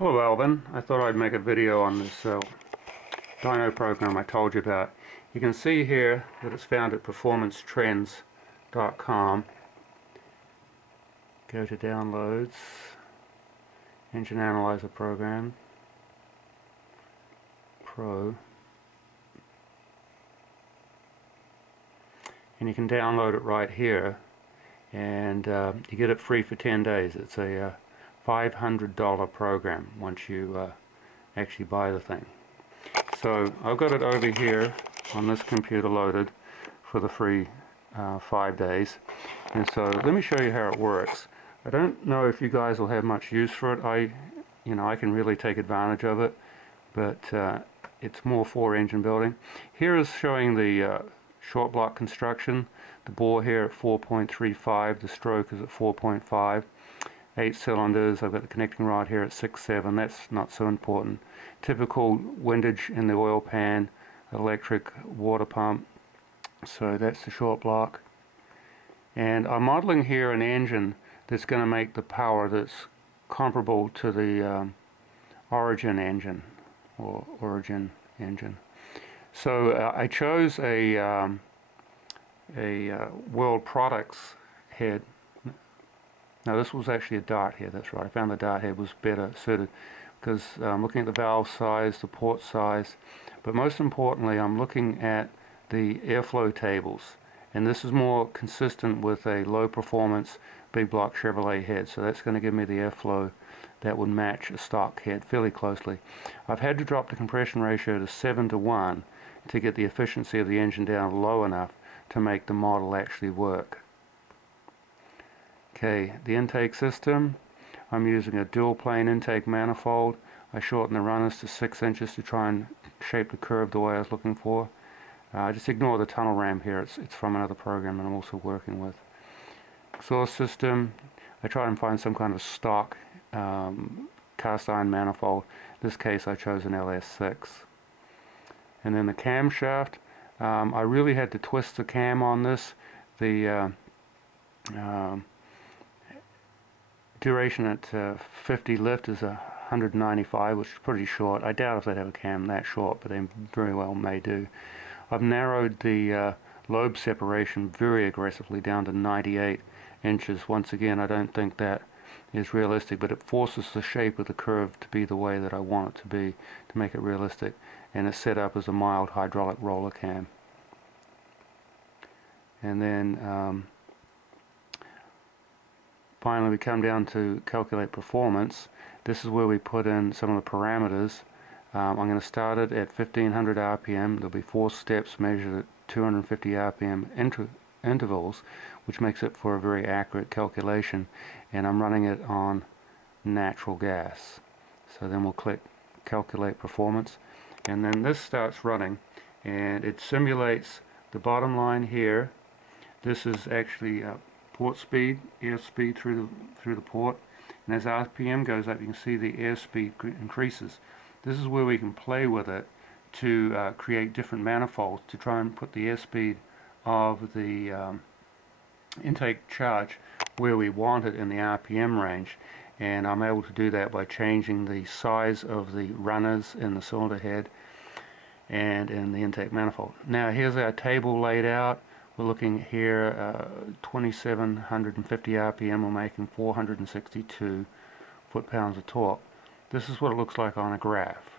Hello Alvin, I thought I'd make a video on this dyno program I told you about. You can see here that it's found at performancetrends.com. Go to downloads, engine analyzer program, Pro, and you can download it right here, and you get it free for 10 days. It's a $500 program once you actually buy the thing. So I've got it over here on this computer loaded for the free 5 days, and so let me show you how it works. I don't know if you guys will have much use for it. I can really take advantage of it, but it's more for engine building. Here is showing the short block construction. The bore here at 4.35, the stroke is at 4.5. 8 cylinders. I've got the connecting rod here at 6.7. That's not so important. Typical windage in the oil pan, electric water pump. So that's the short block. And I'm modeling here an engine that's going to make the power that's comparable to the Origin engine or Origin engine. So I chose a World Products head. Now this was actually a dart head, that's right. I found the dart head was better suited because I'm looking at the valve size, the port size, but most importantly I'm looking at the airflow tables, and this is more consistent with a low performance big block Chevrolet head, so that's going to give me the airflow that would match a stock head fairly closely. I've had to drop the compression ratio to 7:1 to get the efficiency of the engine down low enough to make the model actually work. Okay, the intake system, I'm using a dual plane intake manifold. I shortened the runners to 6 inches to try and shape the curve the way I was looking for. Just ignore the tunnel ram here, it's from another program that I'm also working with. Exhaust system, I try and find some kind of stock cast iron manifold. In this case I chose an LS6. And then the camshaft, I really had to twist the cam on this. The duration at 50 lift is 195, which is pretty short. I doubt if they'd have a cam that short, but they very well may do. I've narrowed the lobe separation very aggressively down to 98 inches. Once again, I don't think that is realistic, but it forces the shape of the curve to be the way that I want it to be to make it realistic, and it's set up as a mild hydraulic roller cam. And then finally we come down to calculate performance. This is where we put in some of the parameters. I'm going to start it at 1500 RPM. There'll be 4 steps measured at 250 RPM intervals, which makes it for a very accurate calculation, and I'm running it on natural gas. So then we'll click calculate performance, and then this starts running, and it simulates the bottom line here. This is actually port speed, airspeed through the port, and as RPM goes up you can see the airspeed increases. This is where we can play with it to create different manifolds to try and put the airspeed of the intake charge where we want it in the RPM range, and I'm able to do that by changing the size of the runners in the cylinder head and in the intake manifold. Now here's our table laid out. We're looking here 2750 RPM, we're making 462 foot-pounds of torque. This is what it looks like on a graph.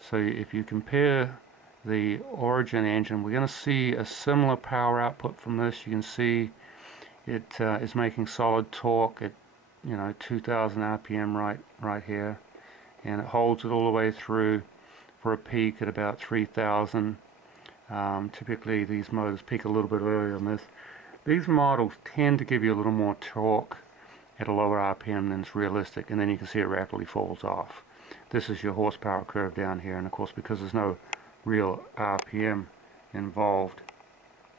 So if you compare the Origin engine, we're going to see a similar power output from this. You can see it is making solid torque at 2000 RPM right here, and it holds it all the way through for a peak at about 3000. Typically these motors peak a little bit earlier than this. These models tend to give you a little more torque at a lower RPM than is realistic, and then you can see it rapidly falls off. This is your horsepower curve down here, and of course because there's no real RPM involved,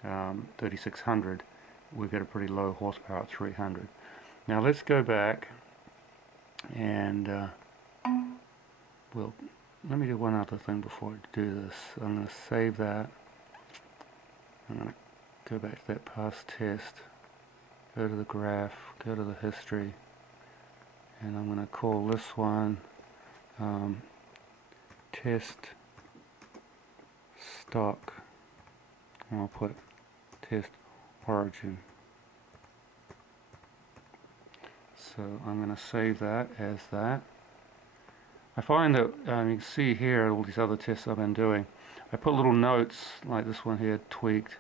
3600, we've got a pretty low horsepower at 300. Now let's go back and let me do one other thing before I do this. I'm going to save that. I'm going to go back to that past test, go to the graph, go to the history, and I'm going to call this one test stock, and I'll put test origin. So I'm going to save that as that. I find that you can see here all these other tests I've been doing. I put little notes like this one here, tweaked.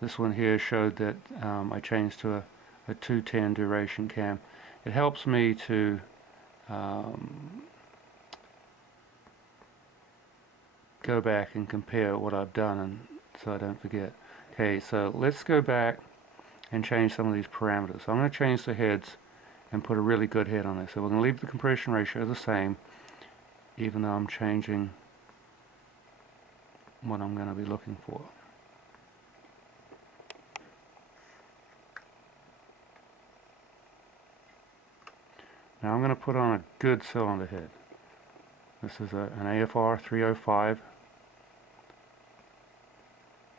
This one here showed that I changed to a 210 duration cam. It helps me to go back and compare what I've done, and so I don't forget. Okay, so let's go back and change some of these parameters. So I'm going to change the heads and put a really good head on there. So we're going to leave the compression ratio the same, even though I'm changing what I'm going to be looking for. Now I'm going to put on a good cylinder head. This is an AFR 305,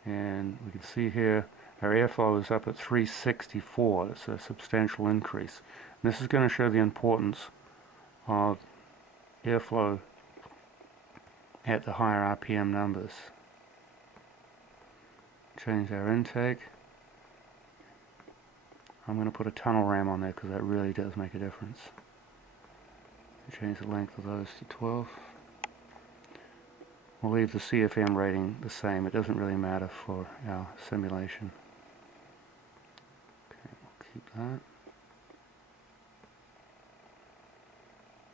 and we can see here our airflow is up at 364. That's a substantial increase. And this is going to show the importance of airflow at the higher RPM numbers. Change our intake. I'm going to put a tunnel ram on there because that really does make a difference. Change the length of those to 12. We'll leave the CFM rating the same. It doesn't really matter for our simulation. Okay, we'll keep that.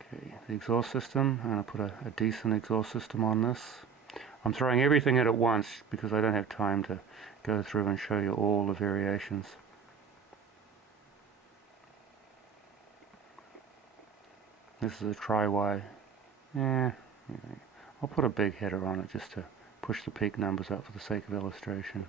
Okay, the exhaust system. I'm going to put a decent exhaust system on this. I'm throwing everything in at once because I don't have time to go through and show you all the variations. This is a tri-Y. I'll put a big header on it just to push the peak numbers up for the sake of illustration.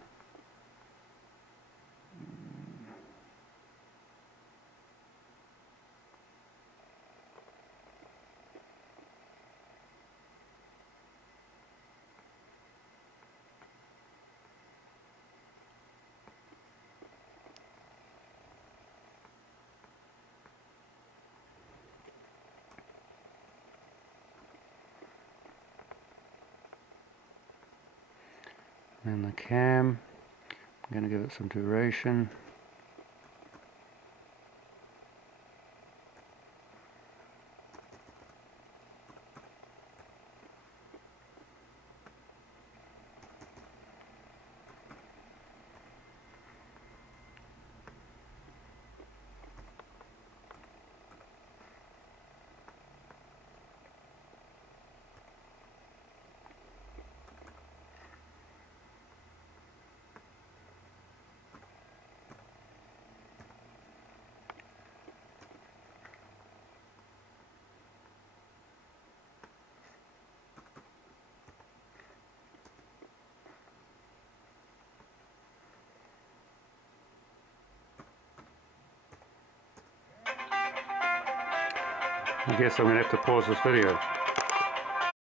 And the cam, I'm going to give it some duration. I guess I'm going to have to pause this video.